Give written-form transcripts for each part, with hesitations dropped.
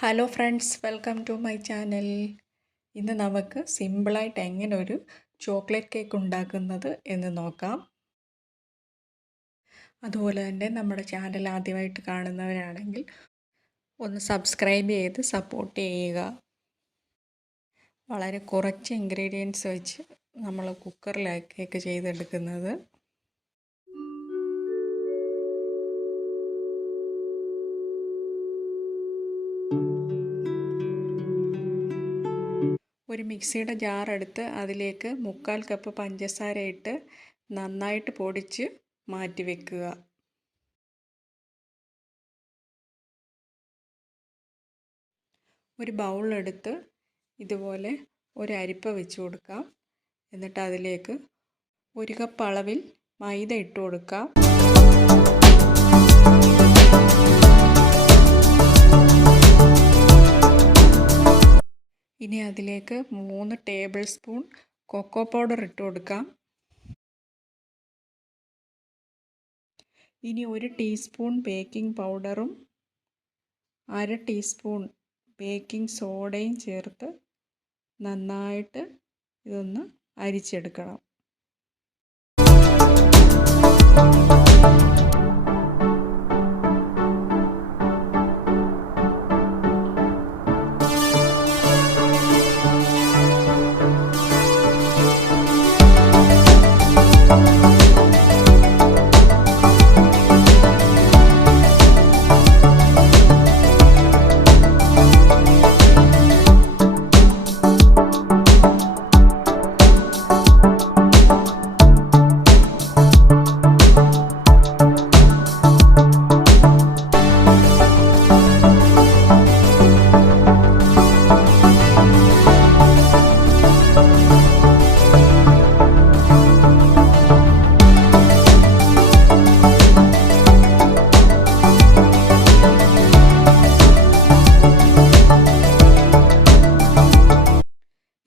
Hello friends, welcome to my channel. ഇന്ന് നമുക്ക് സിമ്പിളായിട്ട് എങ്ങനെ ഒരു ചോക്ലേറ്റ് കേക്ക് ഉണ്ടാക്കുന്നത് എന്ന് നോക്കാം. അതുപോലെ തന്നെ നമ്മുടെ ചാനൽ ആദ്യമായിട്ട് കാണുന്നവരാണെങ്കിൽ ഒന്ന് സബ്സ്ക്രൈബ് ചെയ്ത് സപ്പോർട്ട് ചെയ്യുക. വളരെ കുറച്ച് ഇൻഗ്രീഡിയൻസ് വെച്ച് നമ്മൾ കുക്കറിലാണ് കേക്ക് ചെയ്തെടുക്കുന്നത്. ഒരു മിക്സിയുടെ ജാർ എടുത്ത് അതിലേക്ക് 1/4 കപ്പ് പഞ്ചസാര ഇട്ട് നന്നായിട്ട് പൊടിച്ച് മാറ്റി വെക്കുക. ഒരു ബൗളെടുത്ത് ഇതുപോലെ ഒരു അരിപ്പ വെച്ച് കൊടുക്കാം. എന്നിട്ട് അതിലേക്ക് 1 കപ്പ് അളവിൽ മൈദ ഇട്ട് കൊടുക്കാം. ഇനി അതിലേക്ക് 3 ടേബിൾ സ്പൂൺ കൊക്കോ പൗഡർ ഇട്ട് കൊടുക്കാം. ഇനി 1 ടീസ്പൂൺ ബേക്കിംഗ് പൗഡറും 1/2 ടീസ്പൂൺ ബേക്കിംഗ് സോഡയും ചേർത്ത് നന്നായിട്ട് ഇതൊന്ന് അരിച്ചെടുക്കണം.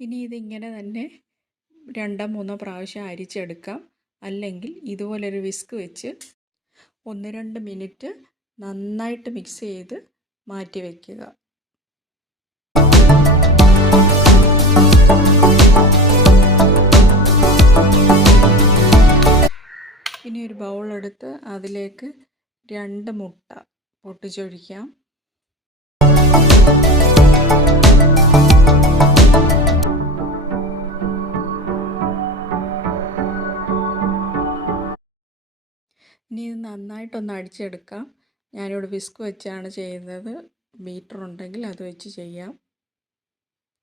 ഇനി ഇതിങ്ങനെ തന്നെ 2-3 പ്രാവശ്യം അരിച്ചെടുക്കാം. അല്ലെങ്കിൽ ഇതുപോലൊരു വിസ്ക് വെച്ച് 1-2 മിനിറ്റ് നന്നായിട്ട് മിക്സ് ചെയ്ത് മാറ്റി വയ്ക്കുക. ഇനി ഒരു ബൗളെടുത്ത് അതിലേക്ക് 2 മുട്ട പൊട്ടിച്ചൊഴിക്കാം. ഇനി ഇത് നന്നായിട്ടൊന്ന് അടിച്ചെടുക്കാം. ഞാനിവിടെ വിസ്ക് വെച്ചാണ് ചെയ്യുന്നത്. ബീറ്റർ ഉണ്ടെങ്കിൽ അത് വെച്ച് ചെയ്യാം.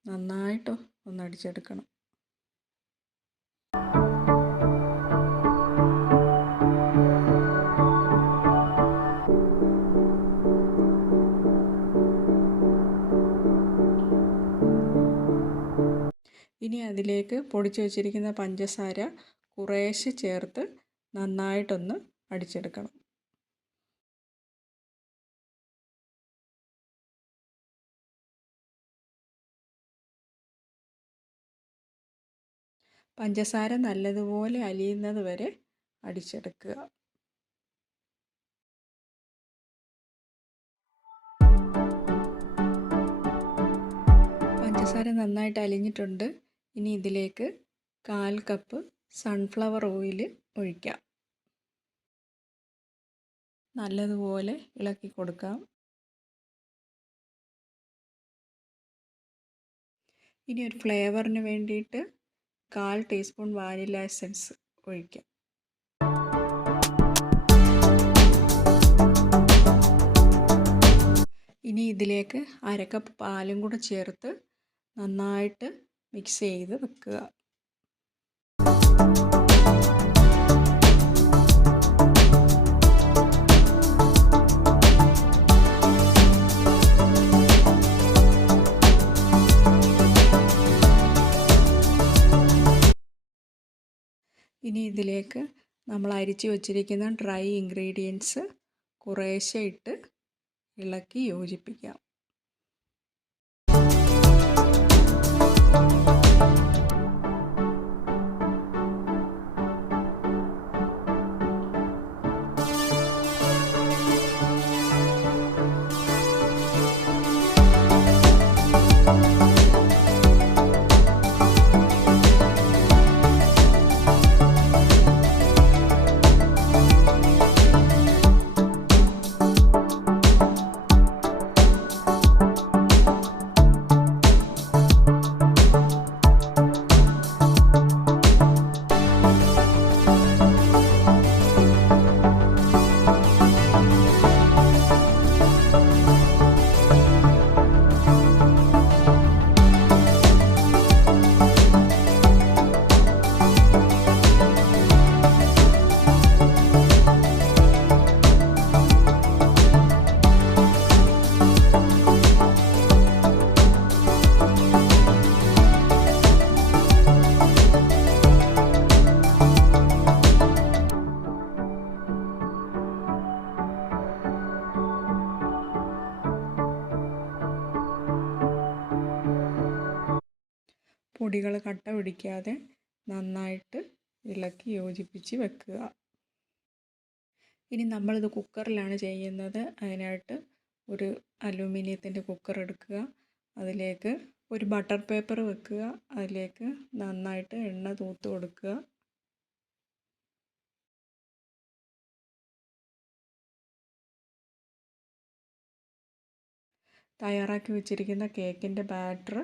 നന്നായിട്ട് ഒന്ന് അടിച്ചെടുക്കണം. ഇനി അതിലേക്ക് പൊടിച്ചു വച്ചിരിക്കുന്ന പഞ്ചസാര കുറേശ്ശെ ചേർത്ത് നന്നായിട്ടൊന്ന് അടിച്ചെടുക്കണം. പഞ്ചസാര നല്ലതുപോലെ അലിയുന്നത് വരെ അടിച്ചെടുക്കുക. പഞ്ചസാര നന്നായിട്ട് അലിഞ്ഞിട്ടുണ്ട്. ഇനി ഇതിലേക്ക് 1/4 കപ്പ് സൺഫ്ലവർ ഓയിൽ ഒഴിക്കാം. നല്ലതുപോലെ ഇളക്കി കൊടുക്കാം. ഇനി ഒരു ഫ്ലേവറിന് വേണ്ടിയിട്ട് 1/4 ടീസ്പൂൺ വാനില എസൻസ് ഒഴിക്കാം. ഇനി ഇതിലേക്ക് 1/2 കപ്പ് പാലും കൂടെ ചേർത്ത് നന്നായിട്ട് മിക്സ് ചെയ്ത് വെക്കുക. ഇനി ഇതിലേക്ക് നമ്മൾ അരിച്ചു വച്ചിരിക്കുന്ന ഡ്രൈ ഇൻഗ്രീഡിയൻസ് കുറേശ്ശെ ഇട്ട് ഇളക്കി യോജിപ്പിക്കാം. പൊടികൾ കട്ട പിടിക്കാതെ നന്നായിട്ട് ഇളക്കി യോജിപ്പിച്ച് വെക്കുക. ഇനി നമ്മളിത് കുക്കറിലാണ് ചെയ്യുന്നത്. അതിനായിട്ട് ഒരു അലൂമിനിയത്തിൻ്റെ കുക്കർ എടുക്കുക. അതിലേക്ക് ഒരു ബട്ടർ പേപ്പർ വെക്കുക. അതിലേക്ക് നന്നായിട്ട് എണ്ണ തൂത്ത് കൊടുക്കുക. തയ്യാറാക്കി വെച്ചിരിക്കുന്ന കേക്കിൻ്റെ ബാറ്റർ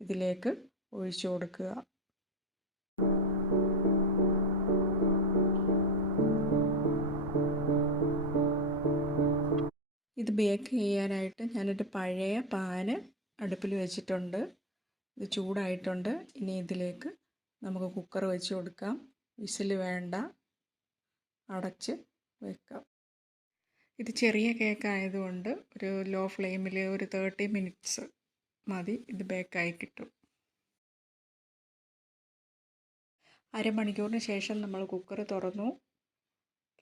ഇതിലേക്ക് ഒഴിച്ചു കൊടുക്കുക. ഇത് ബേക്ക് ചെയ്യാനായിട്ട് ഞാനൊരു പഴയ പാന് അടുപ്പിൽ വെച്ചിട്ടുണ്ട്. ഇത് ചൂടായിട്ടുണ്ട്. ഇനി ഇതിലേക്ക് നമുക്ക് കുക്കർ വെച്ച് കൊടുക്കാം. വിസിൽ വേണ്ട, അടച്ച് വെക്കാം. ഇത് ചെറിയ കേക്ക് ആയതുകൊണ്ട് ഒരു ലോ ഫ്ലെയിമിൽ ഒരു 30 മിനിറ്റ്സ് മതി. ഇത് ബേക്കായി കിട്ടും. അരമണിക്കൂറിന് ശേഷം നമ്മൾ കുക്കർ തുറന്നു.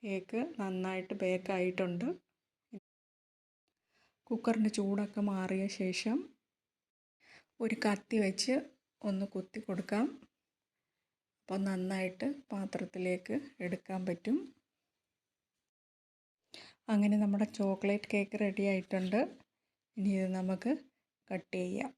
കേക്ക് നന്നായിട്ട് ബേക്കായിട്ടുണ്ട്. കുക്കറിൻ്റെ ചൂടൊക്കെ മാറിയ ശേഷം ഒരു കത്തി വെച്ച് ഒന്ന് കുത്തി കൊടുക്കാം. അപ്പോൾ നന്നായിട്ട് പാത്രത്തിലേക്ക് എടുക്കാൻ പറ്റും. അങ്ങനെ നമ്മുടെ ചോക്ലേറ്റ് കേക്ക് റെഡി ആയിട്ടുണ്ട്. ഇനി ഇത് നമുക്ക് കട്ട് ചെയ്യാം.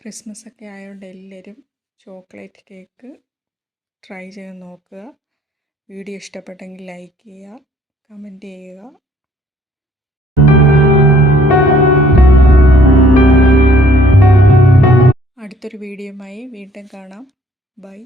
ക്രിസ്മസ് ഒക്കെ ആയതുകൊണ്ട് എല്ലാവരും ചോക്ലേറ്റ് കേക്ക് ട്രൈ ചെയ്ത് നോക്കുക. വീഡിയോ ഇഷ്ടപ്പെട്ടെങ്കിൽ ലൈക്ക് ചെയ്യുക, കമൻറ്റ് ചെയ്യുക. അടുത്തൊരു വീഡിയോയുമായി വീണ്ടും കാണാം. ബൈ.